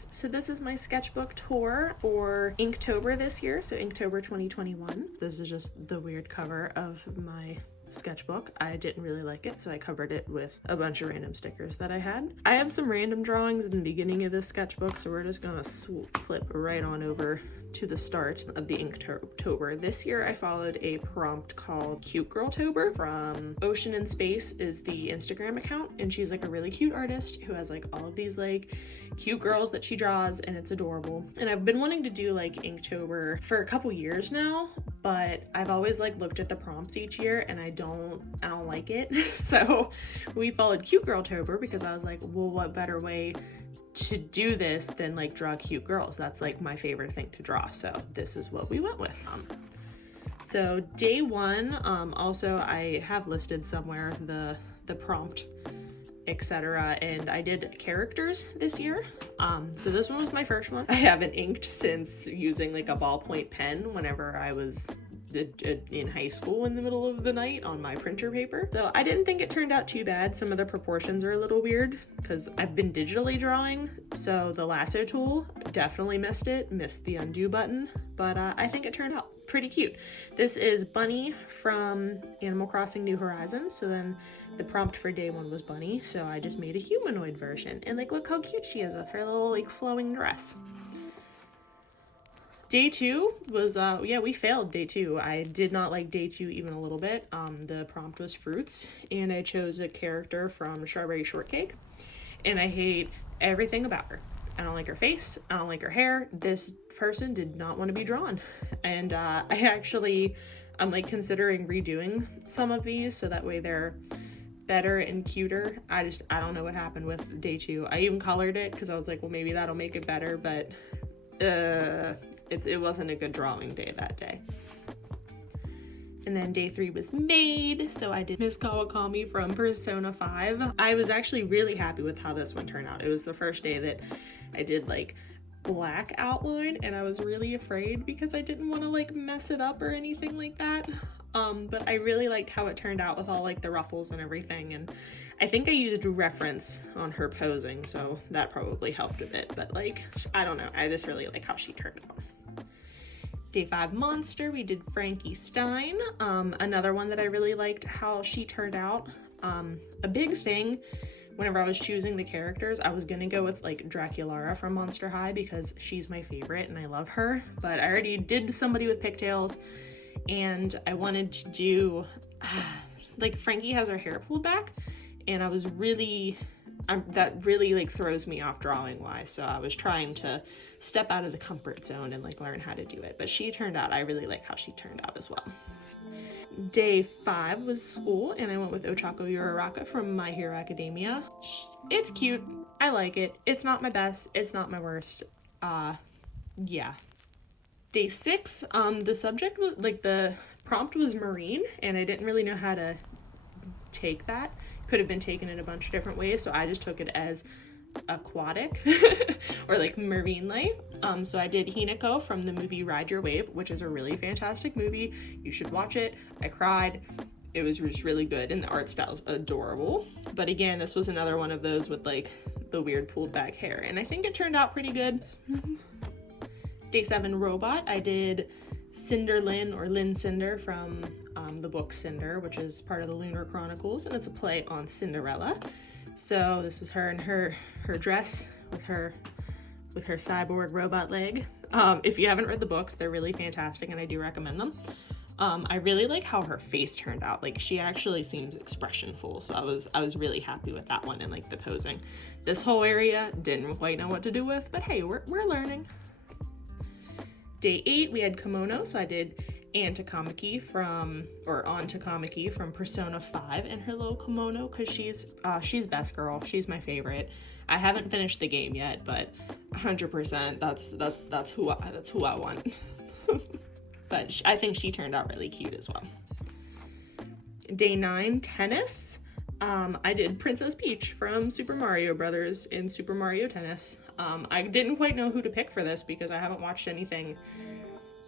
guys, so this is my sketchbook tour for Inktober this year, so Inktober 2021. This is just the weird cover of my sketchbook. I didn't really like it, so I covered it with a bunch of random stickers that I had. I have some random drawings in the beginning of this sketchbook, so we're just gonna flip right on over to the start of the Inktober. This year I followed a prompt called Cute Girltober from Ocean and Space is the Instagram account, and she's like a really cute artist who has like all of these like cute girls that she draws, and it's adorable. And I've been wanting to do like Inktober for a couple years now, but I've always like looked at the prompts each year and I don't like it. So we followed Cute Girltober because I was like, well, what better way to do this than like draw cute girls? That's like my favorite thing to draw, so this is what we went with. So day one, also I have listed somewhere the prompt, etc., and I did characters this year. So this one was my first one. I haven't inked since using like a ballpoint pen whenever I was in high school in the middle of the night on my printer paper. So I didn't think it turned out too bad. Some of the proportions are a little weird because I've been digitally drawing, so the lasso tool definitely missed the undo button, but I think it turned out pretty cute. This is Bunny from Animal Crossing New Horizons, so then the prompt for day one was Bunny, so I just made a humanoid version, and like look how cute she is with her little like flowing dress. Day two was, yeah, we failed day two. I did not like day two even a little bit. The prompt was fruits, and I chose a character from Strawberry Shortcake, and I hate everything about her. I don't like her face, I don't like her hair. This person did not want to be drawn, and I'm like considering redoing some of these so that way they're better and cuter. I don't know what happened with day two. I even colored it because I was like, well, maybe that'll make it better, but it wasn't a good drawing day that day. And then day three was made, so I did Miss Kawakami from Persona 5. I was actually really happy with how this one turned out. It was the first day that I did like black outline, and I was really afraid because I didn't want to like mess it up or anything like that. But I really liked how it turned out with all like the ruffles and everything, and I think I used a reference on her posing, so that probably helped a bit, but like, I don't know, I just really like how she turned out. Day 5 monster, we did Frankie Stein, another one that I really liked how she turned out. A big thing whenever I was choosing the characters, I was gonna go with like Draculara from Monster High because she's my favorite and I love her, but I already did somebody with pigtails, and I wanted to do like Frankie has her hair pulled back, and I was really that really like throws me off drawing wise, so I was trying to step out of the comfort zone and like learn how to do it, but she turned out, I really like how she turned out as well. Day 5 was school, and I went with Ochako Uraraka from My Hero Academia. It's cute, I like it. It's not my best, it's not my worst. Yeah. Day 6, the subject was like the prompt was marine, and I didn't really know how to take that. Could have been taken in a bunch of different ways, so I just took it as aquatic or like marine life. So I did Hinako from the movie Ride Your Wave, which is a really fantastic movie. You should watch it. I cried. It was just really good, and the art style is adorable. But again, this was another one of those with like the weird pulled back hair, and I think it turned out pretty good. Day 7 robot, I did Cinder Lynn or Lynn Cinder from the book Cinder, which is part of the Lunar Chronicles, and it's a play on Cinderella. So this is her in her dress with her cyborg robot leg. If you haven't read the books, they're really fantastic and I do recommend them. I really like how her face turned out. Like she actually seems expressionful, so I was really happy with that one and like the posing. This whole area didn't quite know what to do with, but hey, we're learning. Day 8 we had kimono, so I did Ann Takamaki from Persona 5 in her little kimono because she's best girl. She's my favorite. I haven't finished the game yet, but 100% that's who I want. But I think she turned out really cute as well. Day 9 tennis. I did Princess Peach from Super Mario Brothers in Super Mario Tennis. I didn't quite know who to pick for this because I haven't watched anything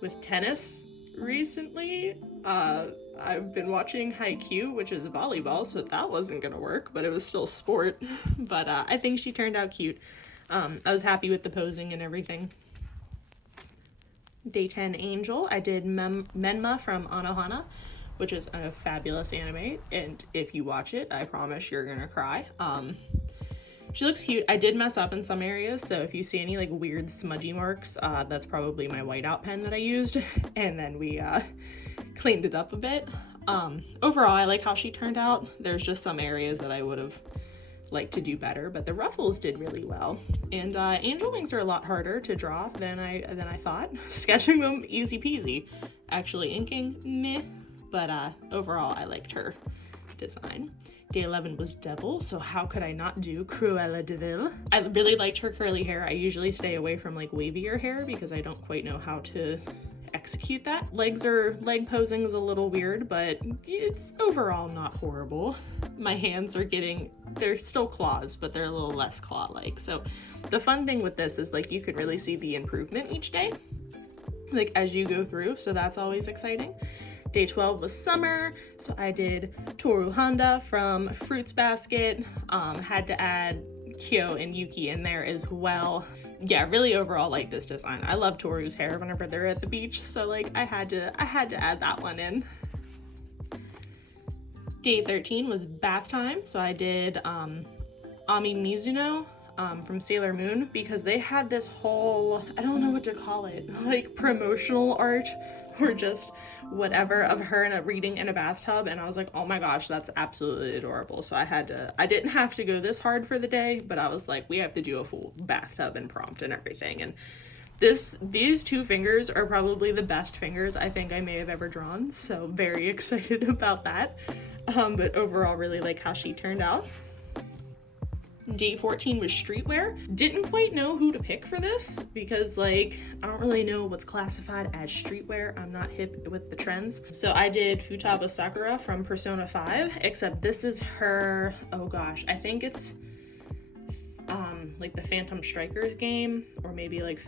with tennis recently. I've been watching Haikyuu, which is volleyball, so that wasn't gonna work, but it was still sport. But I think she turned out cute. I was happy with the posing and everything. Day 10 Angel, I did Menma from Anohana, which is a fabulous anime, and if you watch it, I promise you're gonna cry. She looks cute. I did mess up in some areas, so if you see any like weird smudgy marks, that's probably my whiteout pen that I used, and then we cleaned it up a bit. Overall, I like how she turned out. There's just some areas that I would have liked to do better, but the ruffles did really well. And angel wings are a lot harder to draw than I thought. Sketching them, easy peasy. Actually inking, meh. But overall, I liked her design. Day 11 was Devil, so how could I not do Cruella de Vil? I really liked her curly hair. I usually stay away from like wavier hair because I don't quite know how to execute that. Leg posing is a little weird, but it's overall not horrible. My hands are they're still claws, but they're a little less claw-like. So the fun thing with this is like you can really see the improvement each day, like as you go through, so that's always exciting. Day 12 was Summer, so I did Toru Honda from Fruits Basket. Had to add Kyo and Yuki in there as well. Yeah, really overall like this design. I love Toru's hair whenever they're at the beach, so like I had to add that one in. Day 13 was Bath Time, so I did Ami Mizuno from Sailor Moon, because they had this whole, I don't know what to call it, like promotional art or just whatever of her reading in a bathtub, and I was like, oh my gosh, that's absolutely adorable. So I didn't have to go this hard for the day, but I was like, we have to do a full bathtub and prompt and everything. And these two fingers are probably the best fingers I think I may have ever drawn, so very excited about that. But overall really like how she turned out. Day 14 was streetwear. Didn't quite know who to pick for this because like I don't really know what's classified as streetwear. I'm not hip with the trends. So I did Futaba Sakura from Persona 5, except this is her, oh gosh, I think it's like the Phantom Strikers game, or maybe like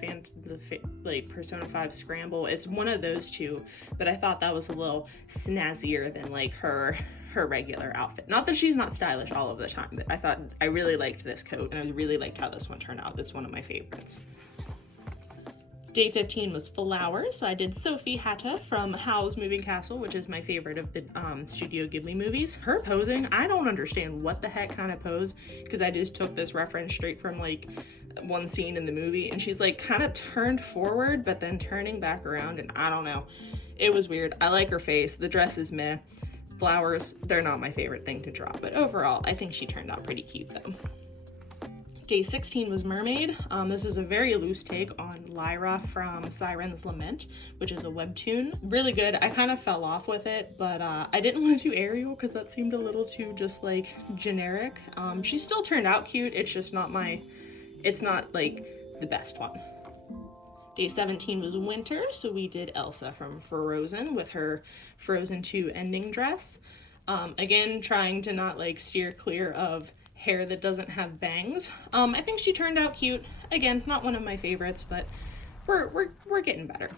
Persona 5 Scramble. It's one of those two, but I thought that was a little snazzier than like her regular outfit. Not that she's not stylish all of the time, but I really liked this coat, and I really liked how this one turned out. It's one of my favorites. Day 15 was Flowers, so I did Sophie Hatta from Howl's Moving Castle, which is my favorite of the Studio Ghibli movies. Her posing, I don't understand what the heck kind of pose, because I just took this reference straight from like one scene in the movie, and she's like kind of turned forward, but then turning back around, and I don't know. It was weird. I like her face. The dress is meh. Flowers, they're not my favorite thing to draw, but overall, I think she turned out pretty cute though. Day 16 was Mermaid. This is a very loose take on Lyra from Siren's Lament, which is a webtoon. Really good. I kind of fell off with it, but I didn't want to do Ariel because that seemed a little too just like generic. She still turned out cute. It's just not it's not like the best one. Day 17 was Winter, so we did Elsa from Frozen with her Frozen 2 ending dress. Again, trying to not like steer clear of hair that doesn't have bangs. I think she turned out cute. Again, not one of my favorites, but we're getting better.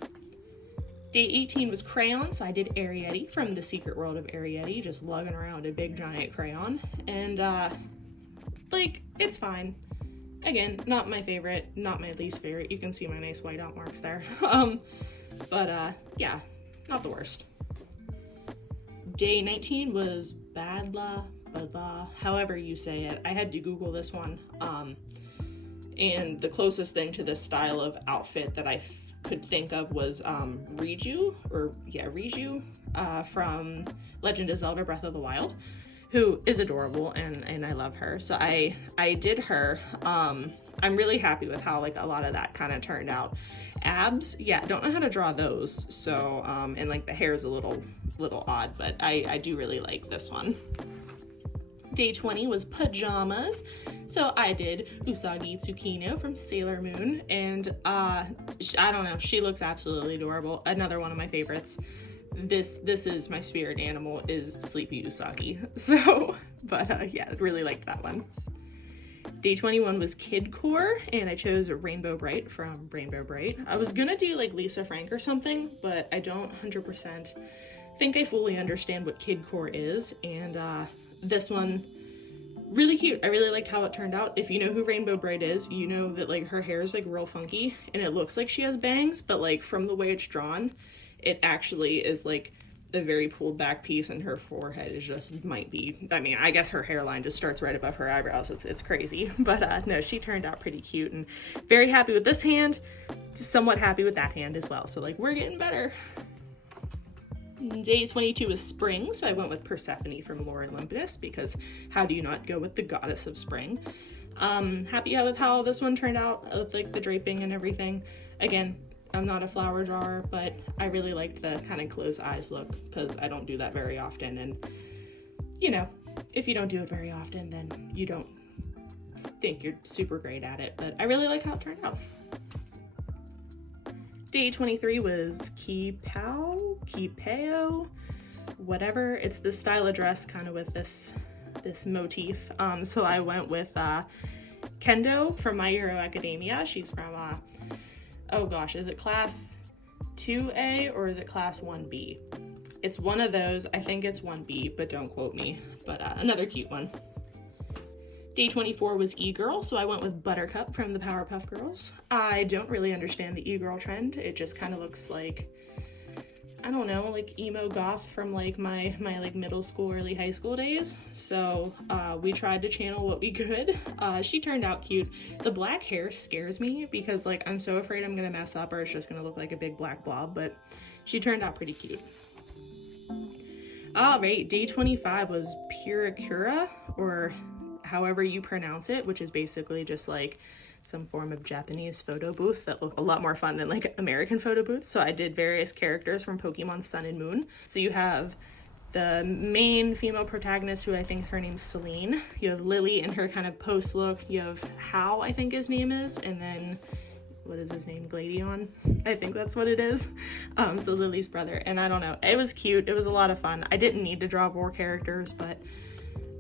Day 18 was Crayon, so I did Arrietty from The Secret World of Arrietty, just lugging around a big giant crayon, and like, it's fine. Again, not my favorite, not my least favorite. You can see my nice whiteout marks there. But yeah, not the worst. Day 19 was Badla, however you say it. I had to Google this one. And the closest thing to this style of outfit that I could think of was Riju from Legend of Zelda Breath of the Wild, who is adorable, and I love her. So I did her. I'm really happy with how like a lot of that kind of turned out. Abs, yeah, don't know how to draw those. So and like the hair is a little odd, but I do really like this one. Day 20 was Pajamas, so I did Usagi Tsukino from Sailor Moon, and I don't know, she looks absolutely adorable. Another one of my favorites. This is my spirit animal, is Sleepy Usagi. So, but yeah, really liked that one. Day 21 was Kid Core, and I chose Rainbow Bright from Rainbow Bright. I was gonna do like Lisa Frank or something, but I don't 100% think I fully understand what Kid Core is, and this one really cute. I really liked how it turned out. If you know who Rainbow Bright is, you know that like her hair is like real funky and it looks like she has bangs, but like from the way it's drawn, it actually is like a very pulled back piece, and her forehead is just might be, I mean, I guess her hairline just starts right above her eyebrows. It's crazy. But no, she turned out pretty cute, and very happy with this hand, somewhat happy with that hand as well. So like we're getting better. Day 22 is spring, so I went with Persephone from Lore Olympus, because how do you not go with the goddess of spring? Happy with how this one turned out with like the draping and everything. Again, I'm not a flower drawer, but I really liked the kind of closed eyes look, because I don't do that very often, and you know, if you don't do it very often, then you don't think you're super great at it, but I really like how it turned out. Day 23 was Kipao, whatever. It's this style of dress kind of with this motif. So I went with Kendo from My Hero Academia. She's from, oh gosh, is it class 2A or is it class 1B? It's one of those. I think it's 1B, but don't quote me. But another cute one. Day 24 was e-girl, so I went with Buttercup from the Powerpuff Girls. I don't really understand the e-girl trend. It just kind of looks like, I don't know, like emo goth from like my like middle school, early high school days. So we tried to channel what we could. She turned out cute. The black hair scares me because like I'm so afraid I'm gonna mess up or it's just gonna look like a big black blob, but she turned out pretty cute. All right, day 25 was Purikura, or however you pronounce it, which is basically just like some form of Japanese photo booth that look a lot more fun than like American photo booths. So I did various characters from Pokemon Sun and Moon. So you have the main female protagonist, who I think her name's Celine. You have Lily in her kind of post look. You have Hal, I think his name is, and then what is his name? Gladeon? I think that's what it is. So Lily's brother, and I don't know. It was cute. It was a lot of fun. I didn't need to draw more characters, but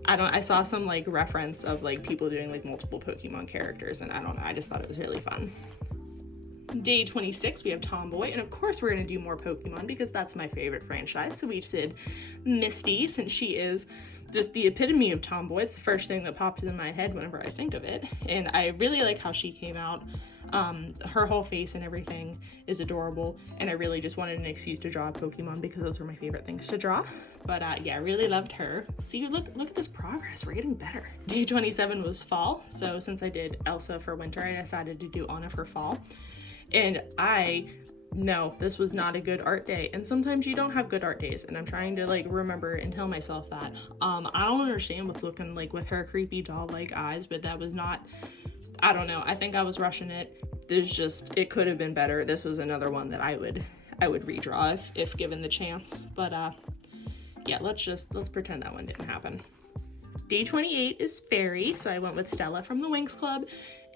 I saw some like reference of like people doing like multiple Pokemon characters, and I don't know, I just thought it was really fun. Day 26, we have Tomboy, and of course we're gonna do more Pokemon because that's my favorite franchise. So we did Misty, since she is just the epitome of tomboy. It's the first thing that pops in my head whenever I think of it, and I really like how she came out. Her whole face and everything is adorable, and I really just wanted an excuse to draw a Pokemon because those were my favorite things to draw. But yeah, I really loved her. See, look at this progress, we're getting better. Day 27 was fall, so since I did Elsa for winter, I decided to do Anna for fall. And no, this was not a good art day, and sometimes you don't have good art days, and I'm trying to like remember and tell myself that. I don't understand what's looking like with her creepy doll-like eyes, but that was not, I don't know, I think I was rushing it. It could have been better. This was another one that I would redraw if given the chance, but yeah, let's pretend that one didn't happen. Day 28 is Fairy, so I went with Stella from the Winx Club,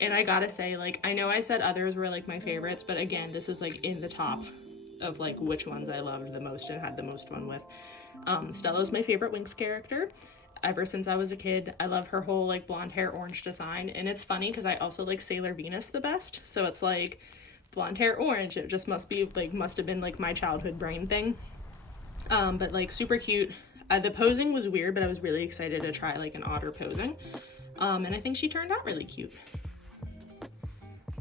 and I gotta say, like, I know I said others were like my favorites, but again, this is like in the top of like which ones I loved the most and had the most fun with. Stella's my favorite Winx character ever since I was a kid. I love her whole like blonde hair orange design, and it's funny because I also like Sailor Venus the best, so it's like blonde hair orange, it just must have been like my childhood brain thing. But like super cute. The posing was weird, but I was really excited to try like an otter posing, and I think she turned out really cute.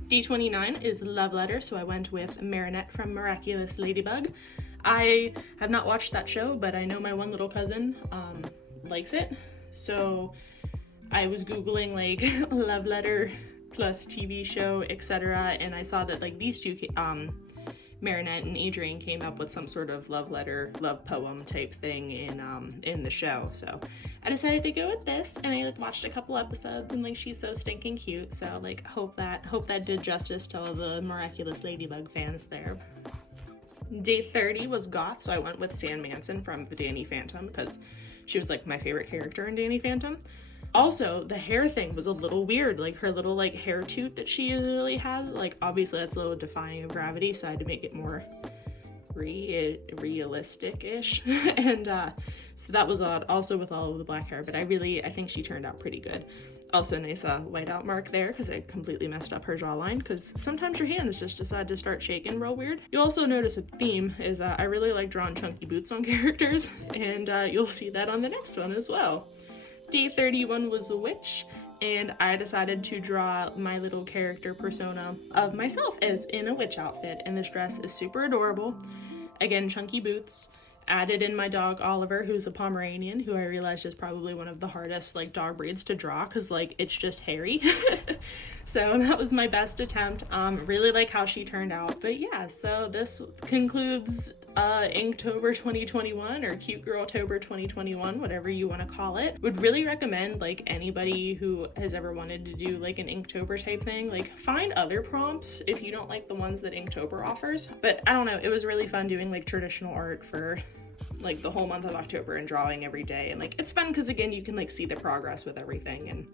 Day 29 is Love Letter, so I went with Marinette from Miraculous Ladybug. I have not watched that show, but I know my one little cousin likes it, so I was googling like Love Letter plus TV show, etc., and I saw that like these two, Marinette and Adrian, came up with some sort of love letter, love poem type thing in the show, so I decided to go with this, and I like watched a couple episodes, and like she's so stinking cute, so like hope that did justice to all the Miraculous Ladybug fans there. Day 30 was Goth, so I went with Sam Manson from the Danny Phantom because she was like my favorite character in Danny Phantom. Also, the hair thing was a little weird, like her little like hair toot that she usually has, like obviously that's a little defying of gravity, so I had to make it more realistic-ish. And so that was odd, also with all of the black hair, but I think she turned out pretty good. Also nice whiteout mark there because I completely messed up her jawline, because sometimes your hands just decide to start shaking real weird. You'll also notice a theme is I really like drawing chunky boots on characters, and you'll see that on the next one as well. Day 31 was a witch, and I decided to draw my little character persona of myself as in a witch outfit, and this dress is super adorable. Again, chunky boots. Added in my dog Oliver, who's a Pomeranian, who I realized is probably one of the hardest like dog breeds to draw because like it's just hairy. So that was my best attempt. Really like how she turned out. But yeah, so this concludes Inktober 2021 or Cute Girltober 2021, whatever you want to call it. Would really recommend like anybody who has ever wanted to do like an Inktober type thing, like find other prompts if you don't like the ones that Inktober offers. But I don't know, it was really fun doing like traditional art for like the whole month of October and drawing every day, and like it's fun because again you can like see the progress with everything. And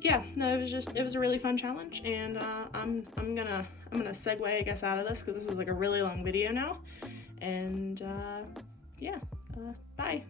yeah, no, it was a really fun challenge. And I'm gonna segue I guess out of this because this is like a really long video now. And yeah, bye.